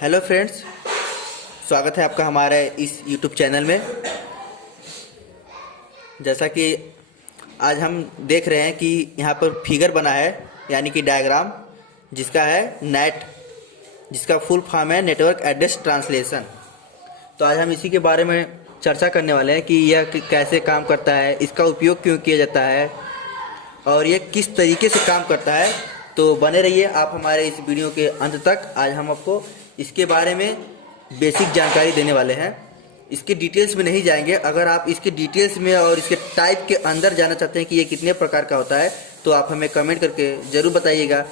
Hello friends, स्वागत है आपका हमारे इस यूट्यूब चैनल में। जैसा कि आज हम देख रहे हैं कि यहाँ पर फिगर बना है, यानी कि डायग्राम, जिसका है नेट, जिसका फुल फॉर्म है नेटवर्क एड्रेस ट्रांसलेशन। तो आज हम इसी के बारे में चर्चा करने वाले हैं कि यह कैसे काम करता है, इसका उपयोग क्यों किया जाता है और ये किस तरीके से काम करता है। तो बने रहिए आप हमारे इस वीडियो के अंत तक। आज हम आपको इसके बारे में बेसिक जानकारी देने वाले हैं। इसके डिटेल्स में नहीं जाएंगे। अगर आप इसके डिटेल्स में और इसके टाइप के अंदर जाना चाहते हैं कि ये कितने प्रकार का होता है, तो आप हमें कमेंट करके ज़रूर बताइएगा।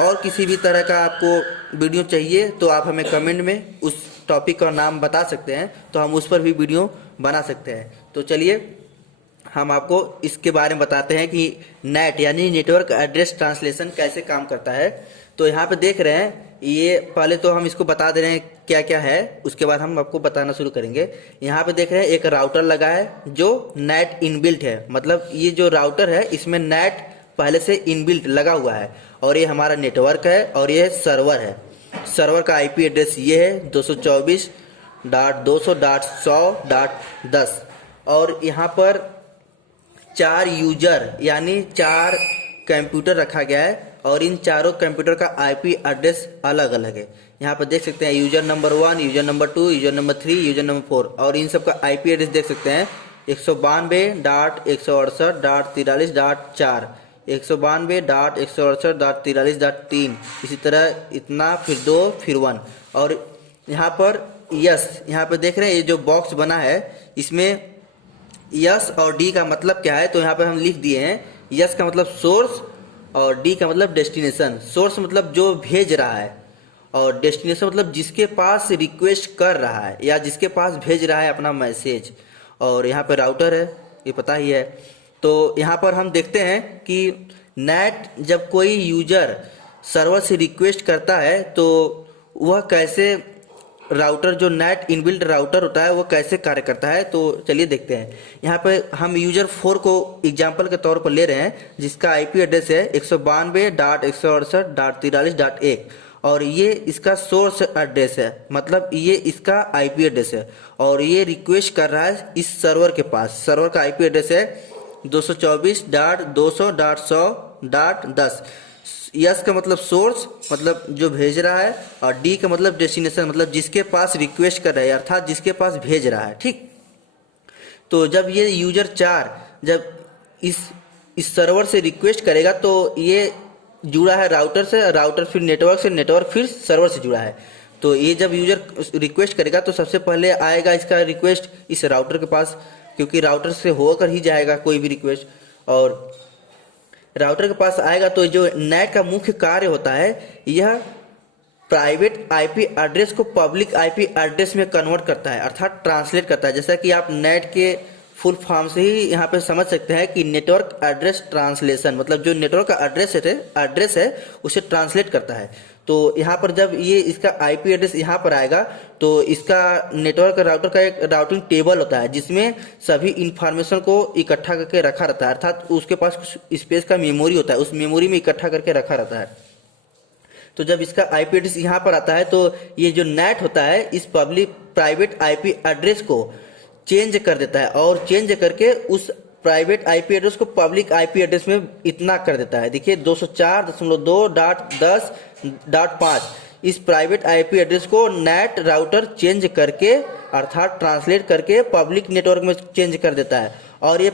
और किसी भी तरह का आपको वीडियो चाहिए तो आप हमें कमेंट में उस टॉपिक का नाम बता सकते हैं, तो हम उस पर भी वीडियो बना सकते हैं। तो चलिए हम आपको इसके बारे में बताते हैं कि नेट यानी नेटवर्क एड्रेस ट्रांसलेशन कैसे काम करता है। तो यहाँ पे देख रहे हैं, ये पहले तो हम इसको बता दे रहे हैं क्या क्या है, उसके बाद हम आपको बताना शुरू करेंगे। यहाँ पे देख रहे हैं एक राउटर लगा है जो नेट इनबिल्ट है, मतलब ये जो राउटर है इसमें नेट पहले से इनबिल्ट लगा हुआ है। और ये हमारा नेटवर्क है और ये सर्वर है। सर्वर का IP एड्रेस ये है 224.200.100.10। और यहाँ पर 4 यूजर यानी 4 कंप्यूटर रखा गया है और इन चारों कंप्यूटर का IP एड्रेस अलग अलग है। यहाँ पर देख सकते हैं user number 1, user number 2, user number 3, user number 4, और इन सब का IP एड्रेस देख सकते हैं 192.168.43.4, 192.168.43.3, इसी तरह इतना, फिर 2, फिर 1। और यहाँ पर यहाँ पर देख रहे हैं ये जो बॉक्स बना है इसमें यस और डी का मतलब क्या है, तो यहाँ पर हम लिख दिए हैं। यस का मतलब सोर्स और डी का मतलब डेस्टिनेशन। सोर्स मतलब जो भेज रहा है और डेस्टिनेशन मतलब जिसके पास रिक्वेस्ट कर रहा है या जिसके पास भेज रहा है अपना मैसेज। और यहाँ पर राउटर है, ये पता ही है। तो यहाँ पर हम देखते हैं कि नेट जब कोई यूजर सर्वर से रिक्वेस्ट करता है तो वह कैसे, राउटर जो नेट इनबिल्ट राउटर होता है वो कैसे कार्य करता है। तो चलिए देखते हैं। यहाँ पे हम यूजर 4 को एग्जांपल के तौर पर ले रहे हैं, जिसका IP एड्रेस है 192.168.43.1 और ये इसका सोर्स एड्रेस है, मतलब ये इसका IP एड्रेस है। और ये रिक्वेस्ट कर रहा है इस सर्वर के पास। सर्वर का IP एड्रेस है 224.200.100.10। यस का मतलब सोर्स, मतलब जो भेज रहा है, और डी का मतलब डेस्टिनेशन, मतलब जिसके पास रिक्वेस्ट कर रहा है, अर्थात जिसके पास भेज रहा है। ठीक, तो जब ये यूजर 4 जब इस सर्वर से रिक्वेस्ट करेगा तो ये जुड़ा है राउटर से, राउटर फिर नेटवर्क से, नेटवर्क फिर सर्वर से जुड़ा है। तो ये जब यूजर रिक्वेस्ट करेगा तो सबसे पहले आएगा इसका रिक्वेस्ट इस राउटर के पास, क्योंकि राउटर से होकर ही जाएगा कोई भी रिक्वेस्ट। और राउटर के पास आएगा तो जो नेट का मुख्य कार्य होता है, यह प्राइवेट IP एड्रेस को पब्लिक IP एड्रेस में कन्वर्ट करता है, अर्थात ट्रांसलेट करता है। जैसा कि आप नेट के फुल फॉर्म से ही यहाँ पे समझ सकते हैं कि नेटवर्क एड्रेस ट्रांसलेशन मतलब जो नेटवर्क का एड्रेस है उसे ट्रांसलेट करता है। तो यहाँ पर जब ये इसका IP एड्रेस यहाँ पर आएगा तो इसका नेटवर्क राउटर का एक राउटिंग टेबल होता है जिसमें सभी इंफॉर्मेशन को इकट्ठा करके रखा रहता है, अर्थात उसके पास कुछ स्पेस का मेमोरी होता है, उस मेमोरी में इकट्ठा करके रखा रहता है। तो जब इसका IP एड्रेस यहाँ पर आता है तो ये जो नेट होता है इस प्राइवेट IP एड्रेस को चेंज कर देता है और चेंज करके उस प्राइवेट IP एड्रेस को पब्लिक IP एड्रेस में इतना कर देता है। देखिए 204.2.10.5 इस प्राइवेट IP एड्रेस को नेट राउटर चेंज करके, अर्थात ट्रांसलेट करके पब्लिक नेटवर्क में चेंज कर देता है। और ये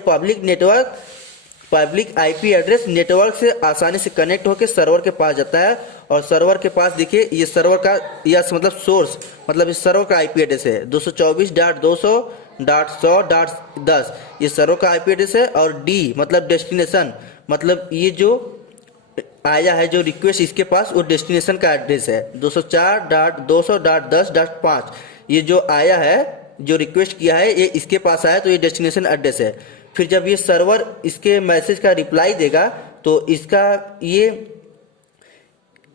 पब्लिक IP एड्रेस नेटवर्क से आसानी से कनेक्ट होकर सर्वर के पास जाता है। और सर्वर के पास देखिए ये सर्वर का यस मतलब सोर्स, मतलब इस सर्वर का IP एड्रेस है 224.200.100.10, ये सर्वर का IP एड्रेस है। और डी मतलब डेस्टिनेशन, मतलब ये जो आया है जो रिक्वेस्ट इसके पास, वो डेस्टिनेशन का एड्रेस है 204.200.10.5। ये जो आया है, जो रिक्वेस्ट किया है, ये इसके पास आया तो ये डेस्टिनेशन एड्रेस है। फिर जब ये सर्वर इसके मैसेज का रिप्लाई देगा तो ये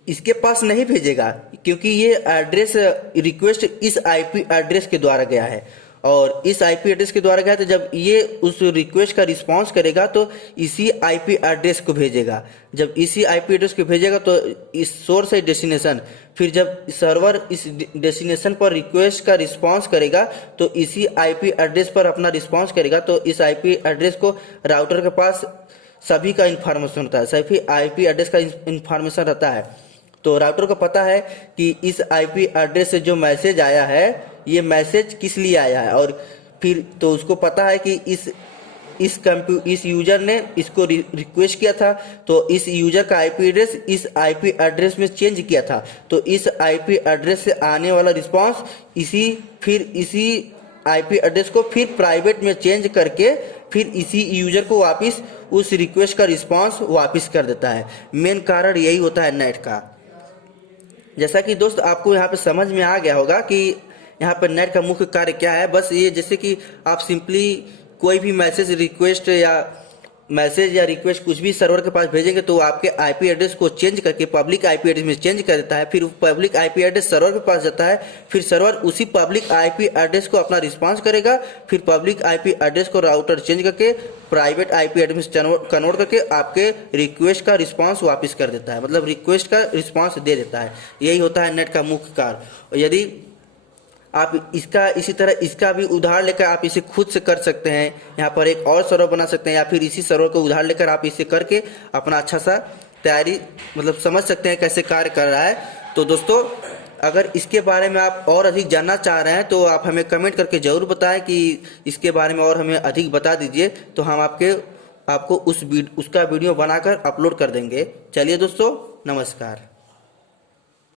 इसके पास नहीं भेजेगा, क्योंकि ये एड्रेस रिक्वेस्ट इस IP एड्रेस के द्वारा गया है। और इस आईपी एड्रेस के द्वारा क्या है, तो जब ये उस रिक्वेस्ट का रिस्पांस करेगा तो इसी आईपी एड्रेस को भेजेगा। जब इसी आईपी एड्रेस को भेजेगा तो इस सोर्स है डेस्टिनेशन, फिर जब सर्वर इस डेस्टिनेशन पर रिक्वेस्ट का रिस्पांस करेगा तो इसी आईपी एड्रेस पर अपना रिस्पांस करेगा। तो इस आईपी एड्रेस को राउटर के पास सभी का इंफॉर्मेशन होता है, सभी आईपी एड्रेस का इंफॉर्मेशन रहता है। तो राउटर को पता है कि इस आईपी एड्रेस से जो मैसेज आया है ये मैसेज किस लिए आया है, और फिर तो उसको पता है कि इस यूजर ने इसको रिक्वेस्ट किया था, तो इस यूजर का आईपी एड्रेस इस आईपी एड्रेस में चेंज किया था। तो इस आईपी एड्रेस से आने वाला रिस्पांस इसी आईपी एड्रेस को फिर प्राइवेट में चेंज करके फिर इसी यूजर को वापस उस रिक्वेस्ट का रिस्पांस वापस कर देता है। मेन कारण यही होता है नेट का। जैसा कि दोस्त आपको यहाँ पे समझ में आ गया होगा कि यहाँ पर नेट का मुख्य कार्य क्या है। बस ये जैसे कि आप सिंपली कोई भी मैसेज या रिक्वेस्ट कुछ भी सर्वर के पास भेजेंगे तो आपके आईपी एड्रेस को चेंज करके पब्लिक आईपी एड्रेस में चेंज कर देता है। फिर पब्लिक आईपी एड्रेस सर्वर के पास जाता है, फिर सर्वर उसी पब्लिक आईपी एड्रेस को अपना रिस्पांस करेगा, फिर पब्लिक आईपी एड्रेस को राउटर चेंज करके प्राइवेट आईपी एड्रेस में कन्वर्ट करके आपके रिक्वेस्ट का रिस्पांस वापस कर देता है, मतलब रिक्वेस्ट का रिस्पांस दे देता है। यही होता है नेट का मुख्य कार्य। यदि आप इसी तरह इसका भी उधार लेकर आप इसे खुद से कर सकते हैं, यहाँ पर एक और सर्वर बना सकते हैं, या फिर इसी सर्वर को उधार लेकर आप इसे करके अपना अच्छा सा तैयारी मतलब समझ सकते हैं कैसे कार्य कर रहा है। तो दोस्तों अगर इसके बारे में आप और अधिक जानना चाह रहे हैं तो आप हमें कमेंट करके ज़रूर बताएं कि इसके बारे में और हमें अधिक बता दीजिए, तो हम आपको उसका वीडियो बनाकर अपलोड कर देंगे। चलिए दोस्तों, नमस्कार।